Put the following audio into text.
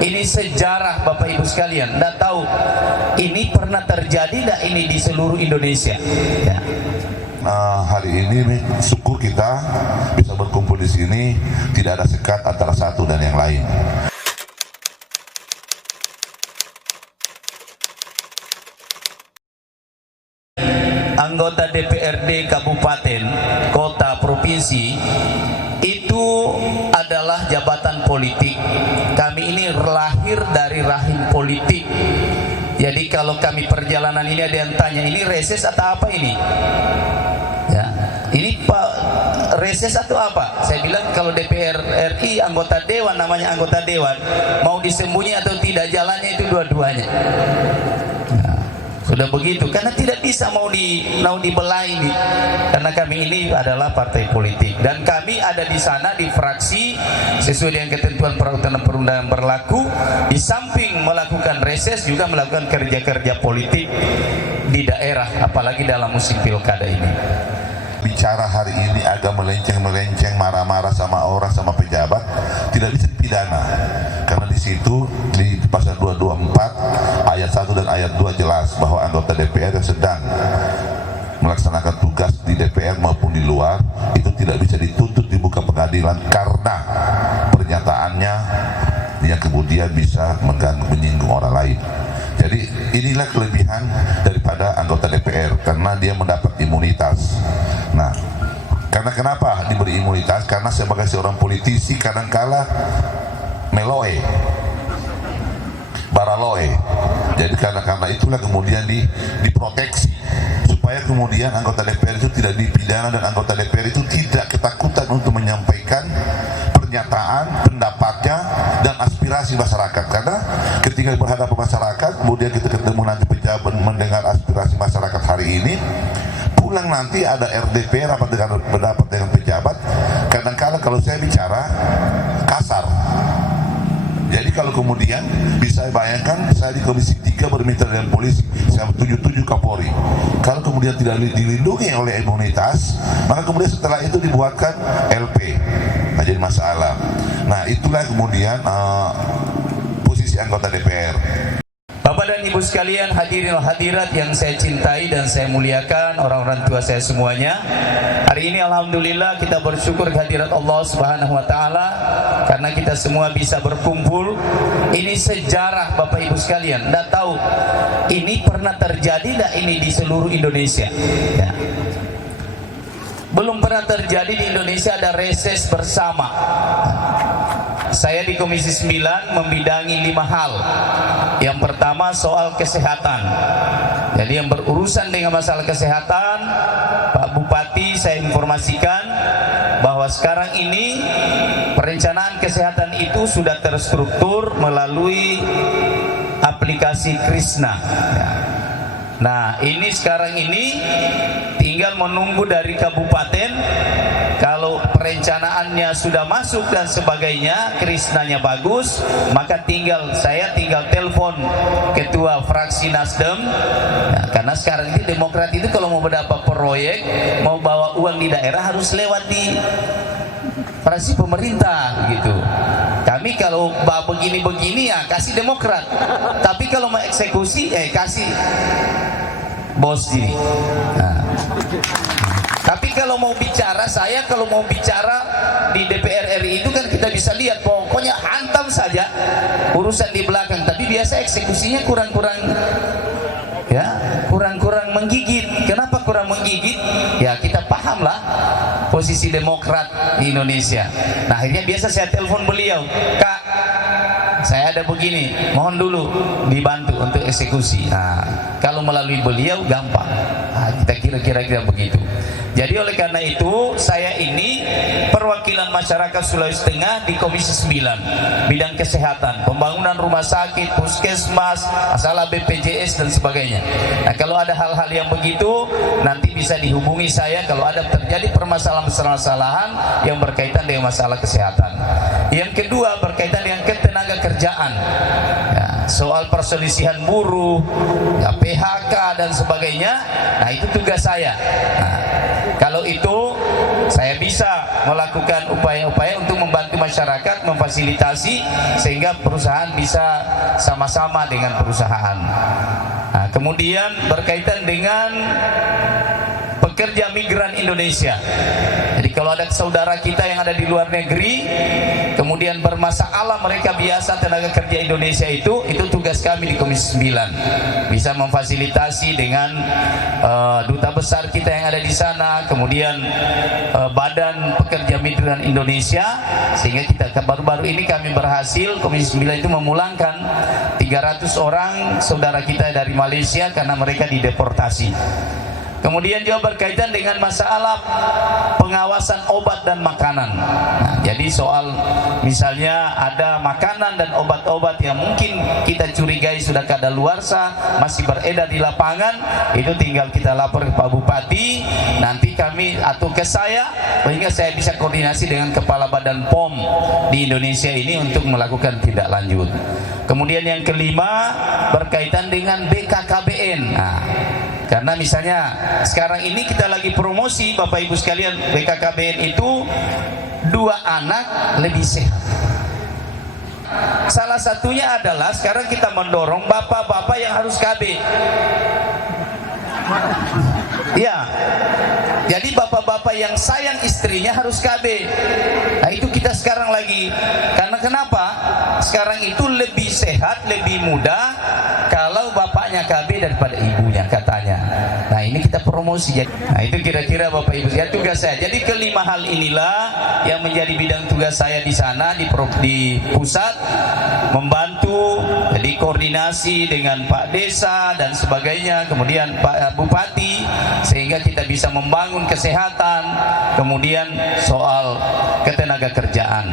Ini sejarah Bapak Ibu sekalian. Nggak tahu ini pernah terjadi nggak ini di seluruh Indonesia ya. Hari ini syukur kita bisa berkumpul di sini, tidak ada sekat antara satu dan yang lain. Anggota DPRD kabupaten, kota, provinsi itu adalah jabatan politik. Kami ini lahir dari rahim politik. Jadi kalau kami perjalanan ini ada yang tanya, ini reses atau apa ini? Ya, ini Pak reses atau apa? Saya bilang kalau DPR RI anggota dewan, namanya anggota dewan, mau disembunyi atau tidak, jalannya itu dua-duanya. Sudah begitu, karena tidak bisa mau dibelah ini, karena kami ini adalah partai politik dan kami ada di sana di fraksi sesuai dengan ketentuan perundang-undangan berlaku. Di samping melakukan reses juga melakukan kerja-kerja politik di daerah, apalagi dalam musim pilkada ini. Bicara hari ini agak melenceng-melenceng, marah-marah sama orang, sama pejabat, tidak bisa dipidana. Karena di situ di pasal 224 ayat 1 dan ayat 2 jelas bahwa anggota DPR yang sedang melaksanakan tugas di DPR maupun di luar itu tidak bisa dituntut di muka pengadilan karena pernyataannya yang kemudian bisa mengganggu, menyinggung orang lain. Jadi inilah kelebihan daripada anggota DPR karena dia mendapat imunitas. Nah, karena kenapa diberi imunitas? Karena sebagai seorang politisi kadangkala meloe, baraloe. Jadi karena itulah kemudian diproteksi supaya kemudian anggota DPR itu tidak dipidana dan anggota DPR itu tidak ketakutan untuk menyampaikan pernyataan, pendapatnya dan aspirasi masyarakat. Karena ketika berhadapan masyarakat, kemudian kita ketemu nanti pejabat mendengar aspirasi masyarakat hari ini, pulang nanti ada RDP rapat dengan pendapat dengan pejabat. Kadang-kadang kalau saya bicara kasar. Jadi kalau kemudian bisa bayangkan saya di Komisi 3 bermitra dengan polisi, saya 77 Kapolri. Kalau kemudian tidak dilindungi oleh imunitas, maka kemudian setelah itu dibuatkan LP. Nah, jadi masalah. Nah, itulah kemudian posisi anggota DPR. Bapak dan Ibu sekalian, hadirin hadirat yang saya cintai dan saya muliakan, orang-orang tua saya semuanya. Hari ini alhamdulillah kita bersyukur kehadirat Allah Subhanahu wa taala karena kita semua bisa berkumpul. Ini sejarah Bapak Ibu sekalian. Nggak tahu ini pernah terjadi nggak ini di seluruh Indonesia ya. Belum pernah terjadi di Indonesia ada reses bersama. Saya di Komisi 9 membidangi 5 hal. Yang pertama soal kesehatan. Jadi yang berurusan dengan masalah kesehatan, Pak Bupati saya informasikan bahwa sekarang ini perencanaan kesehatan itu sudah terstruktur melalui aplikasi Krisna. Nah, ini sekarang ini tinggal menunggu dari kabupaten. Kalau perencanaannya sudah masuk dan sebagainya, Krisnanya bagus, maka saya tinggal telepon ketua fraksi Nasdem. Nah, karena sekarang ini Demokrat itu kalau mau mendapat proyek, mau bawa uang di daerah harus lewat di fraksi pemerintah gitu. Kami kalau begini-begini ya kasih Demokrat, tapi kalau mau eksekusi kasih bos ini. Nah. Tapi kalau mau bicara, saya kalau mau bicara di DPR RI itu kan kita bisa lihat pokoknya hantam saja urusan di belakang, tapi biasa eksekusinya kurang-kurang menggigit. Kenapa kurang menggigit? Ya kita pahamlah posisi Demokrat di Indonesia. Nah, akhirnya biasa saya telepon beliau, Kak, saya ada begini, mohon dulu dibantu untuk eksekusi. Nah, kalau melalui beliau gampang. Nah, kita kira-kira begitu. Jadi oleh karena itu saya ini perwakilan masyarakat Sulawesi Tengah di Komisi 9 bidang kesehatan, pembangunan rumah sakit, puskesmas, masalah BPJS dan sebagainya. Nah, kalau ada hal-hal yang begitu nanti bisa dihubungi saya kalau ada terjadi permasalahan-permasalahan yang berkaitan dengan masalah kesehatan. Yang kedua berkaitan dengan ketenaga kerjaan. Ya, soal perselisihan buruh, ya, PHK dan sebagainya. Nah, itu tugas saya. Nah, kalau itu saya bisa melakukan upaya-upaya untuk membantu masyarakat masyarakat, memfasilitasi sehingga perusahaan bisa sama-sama dengan perusahaan. Nah, kemudian berkaitan dengan pekerja migran Indonesia. Jadi kalau ada saudara kita yang ada di luar negeri kemudian bermasalah, mereka biasa tenaga kerja Indonesia itu tugas kami di Komisi 9 bisa memfasilitasi dengan duta besar kita yang ada di sana, kemudian Badan Pekerja Migran Indonesia, sehingga kita baru-baru ini kami berhasil Komisi 9 itu memulangkan 300 orang saudara kita dari Malaysia karena mereka dideportasi. Kemudian juga berkaitan dengan masalah pengawasan obat dan makanan. Nah, jadi soal misalnya ada makanan dan obat-obat yang mungkin kita curigai sudah kadaluarsa, masih beredar di lapangan, itu tinggal kita lapor ke Pak Bupati, nanti kami atau ke saya, sehingga saya bisa koordinasi dengan Kepala Badan POM di Indonesia ini untuk melakukan tindak lanjut. Kemudian yang kelima berkaitan dengan BKKBN. Nah, karena misalnya sekarang ini kita lagi promosi Bapak Ibu sekalian, BKKBN itu 2 anak lebih sehat. Salah satunya adalah sekarang kita mendorong bapak-bapak yang harus KB. Ya, jadi bapak-bapak yang sayang istrinya harus KB. Nah itu kita sekarang lagi, karena kenapa? Sekarang itu lebih sehat, lebih mudah kalau bapaknya KB daripada ibunya katanya. Nah ini kita promosi. Nah itu kira-kira Bapak Ibu ya tugas saya. Jadi kelima hal inilah yang menjadi bidang tugas saya di sana di pusat, membantu jadi koordinasi dengan Pak Desa dan sebagainya, kemudian Pak Bupati, sehingga kita bisa membangun kesehatan, kemudian soal ketenaga kerjaan.